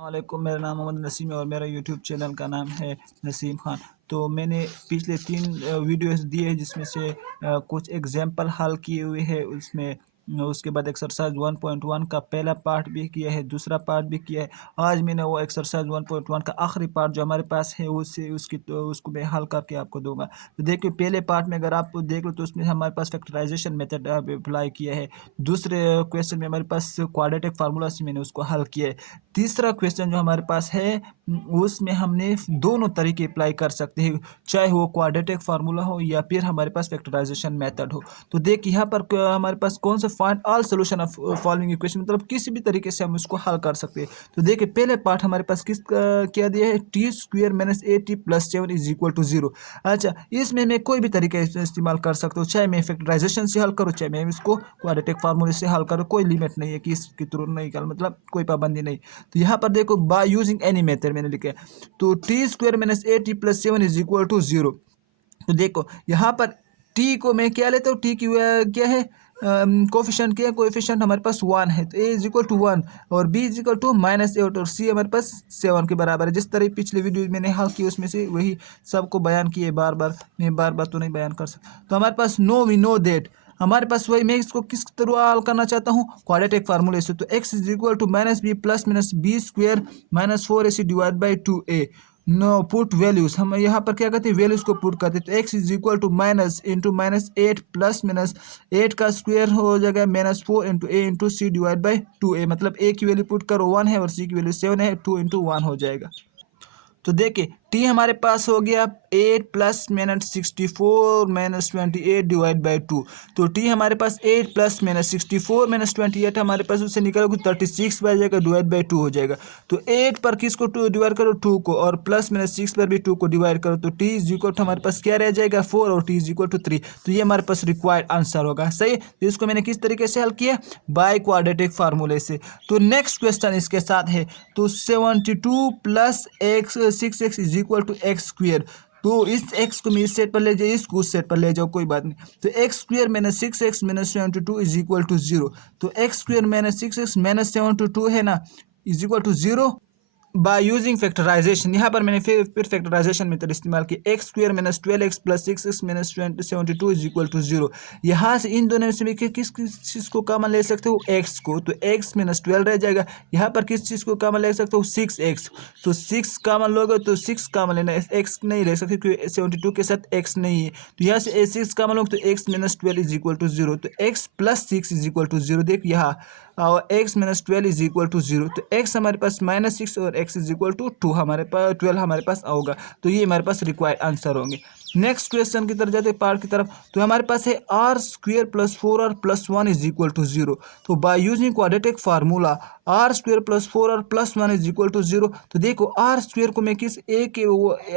वालेकुम, मेरा नाम मोहम्मद नसीम है और मेरा यूट्यूब चैनल का नाम है नसीम खान। तो मैंने पिछले 3 वीडियोस दिए हैं जिसमें से कुछ एग्जांपल हल किए हुए हैं उसमें। उसके बाद एक्सरसाइज 1.1 का पहला पार्ट भी किया है, दूसरा पार्ट भी किया है। आज मैंने वो एक्सरसाइज 1.1 का आखिरी पार्ट जो हमारे पास है उससे उसकी तो उसको मैं हल करके आपको दूंगा। तो देखिए, पहले पार्ट में अगर आप देख लो तो उसमें हमारे पास फैक्टराइजेशन मेथड अप्लाई किया है। दूसरे क्वेश्चन में हमारे पास क्वाड्रेटिक फार्मूला से मैंने उसको हल किया है। तीसरा क्वेश्चन जो हमारे पास है उसमें हमने दोनों तरीके अप्लाई कर सकते हैं, चाहे वो क्वाड्रेटिक फार्मूला हो या फिर हमारे पास फैक्टराइजेशन मेथड हो। तो देख यहाँ पर हमारे पास कौन सा find all solution of following equation, मतलब किसी भी तरीके से हम उसको हल कर सकते हैं। तो देखिए, पहले पार्ट हमारे पास क्या दिया है, T square minus A T plus 7 is equal to 0। अच्छा, इसमें मैं कोई भी तरीका इस्तेमाल कर सकता हूँ, चाहे मैं फैक्टराइजेशन से हल करूँ चाहे मैं इसको क्वाड्रेटिक फार्मूले से हल करूँ, कोई लिमिट नहीं है कि इसके थ्रू नहीं कर, मतलब कोई पाबंदी नहीं। तो यहाँ पर देखो, बाय यूजिंग एनी मेथड मैंने लिखा है। तो T square minus A T plus 7 is equal to 0। तो देखो यहाँ पर टी को मैं क्या लेता हूँ, टी की क्या है, कोफिशिएंट क्या है, कोफिशिएंट हमारे पास 1 है, तो ए इज इक्वल टू 1 और बी इज इक्वल टू -8 और सी हमारे पास 7 के बराबर है। जिस तरह पिछले वीडियो मैंने हल की उसमें से वही सबको बयान किए, बार बार मैं बार बार तो नहीं बयान कर सकता। तो हमारे पास वी नो दैट हमारे पास वही, मैं इसको किस तरह हल करना चाहता हूँ, क्वाड्रेटिक फार्मूले से। तो X is equal to minus B plus minus B square minus 4ac divide by 2a। No put values, हम यहाँ पर क्या करते हैं, वैल्यूज को पुट करते हैं। तो X is equal to minus into -8 plus minus 8 का स्क्वायर हो जाएगा -4 into A into C divide by 2a, मतलब ए की वैल्यू पुट करो 1 है और सी की वैल्यू 7 है, 2 इंटू 1 हो जाएगा। तो देखिए, टी हमारे पास हो गया 8 plus minus 64 minus 28 divide by 2। तो टी हमारे पास 8 प्लस माइनस 64 माइनस 28 हमारे पास, उससे निकलोगे 36 बच जाएगा, डिवाइड बाई 2 हो जाएगा। तो 8 पर किसको डिवाइड करो, 2 को, और प्लस माइनस 6 पर भी 2 को डिवाइड करो। तो टी इज इक्वल टू हमारे पास क्या रह जाएगा, 4 और टी इज इक्वल टू 3। तो ये हमारे पास रिक्वायर्ड आंसर होगा। सही, तो इसको मैंने किस तरीके से हल किया, बाय क्वाड्रेटिक फार्मूले से। तो नेक्स्ट क्वेश्चन इसके साथ है, तो 72 plus X 6x is equal to X square. तो इस x को मैं इस सेट पर ले जाओ, इसको उस सेट पर ले जाओ, कोई बात नहीं। तो X square minus 6x minus 72 is equal to 0। तो X square minus 6x minus 72 है ना, is equal to 0 by using factorization. यहाँ पर मैंने फिर फैक्टराइजेशन मेथड इस्तेमाल की, x square minus 12x plus 6x minus 72 is equal to 0। यहाँ से इन दोनों में से किस किस चीज़ को कॉमन ले सकते हो, x को, तो x माइनस 12 रह जाएगा। यहाँ पर किस चीज़ को कॉमन ले सकते हो, 6x, तो 6 कॉमन लोगे तो 6 कॉमन लेना है, x नहीं ले सकते क्योंकि 72 के साथ x नहीं है। तो यहाँ से 6 कॉमन लोगे तो x minus 12 is equal to 0। तो x plus 6 is equal to 0। देख यहाँ, और x minus 12 is equal to 0। तो x हमारे पास -6 और x इज इक्वल टू 2 हमारे पास 12 हमारे पास होगा। तो ये हमारे पास रिक्वायर्ड आंसर होंगे। नेक्स्ट क्वेश्चन की तरफ जाते हैं, पार्ट की तरफ। तो हमारे पास है r square plus 4r plus 1 is equal to 0। तो by using quadratic formula r square plus 4r plus 1 is equal to 0। तो देखो, आर स्क्वेयर को मैं किस ए के,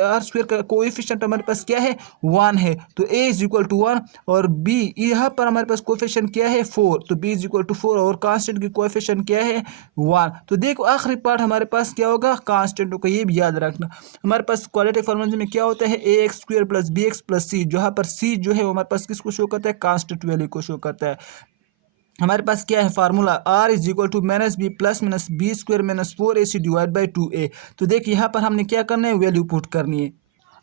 आर स्क्वेयर का कोएफिशिएंट हमारे पास क्या है, 1 है, तो ए इज इक्वल टू 1 और बी यहाँ पर हमारे पास कोएफिशिएंट क्या है, 4, तो बी इज इक्वल टू 4 और कांस्टेंट की कोएफिशिएंट क्या है, 1। तो देखो आखिरी पार्ट हमारे पास क्या होगा, कांस्टेंट होगा, ये भी याद रखना। हमारे पास क्वाड्रेटिक फार्मूला में क्या होता है, A X square plus B X plus C, जहाँ पर सी जो है वो हमारे पास किसको शो करता है, कांस्टेंट वैल्यू को शो करता है। हमारे पास क्या है formula, r is equal to minus B plus minus B square minus 4ac divide by 2a। तो देखिए यहाँ पर हमने क्या करना है, वैल्यू पुट करनी है।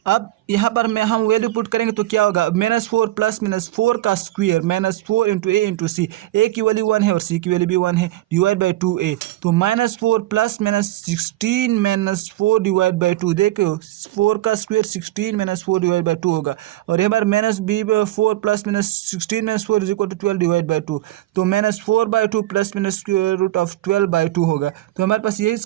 अब यहाँ पर मैं हम वैल्यू पुट करेंगे तो क्या होगा, -4 प्लस -4 का स्क्वायर -4 इंटू ए इंटू सी, ए की वैल्यू 1 है और सी की वैल्यू भी 1 है, डिवाइड बाई 2a। तो -4 प्लस -16 -4 डिवाइड बाई 2, देखो 4 का स्क्वायर 16 -4 डिवाइड बाई 2 होगा। और यहाँ पर -4 plus -16 -4 is equal to 12 divide by 2। तो -4/2 प्लस -√12/2 होगा। तो हमारे पास ये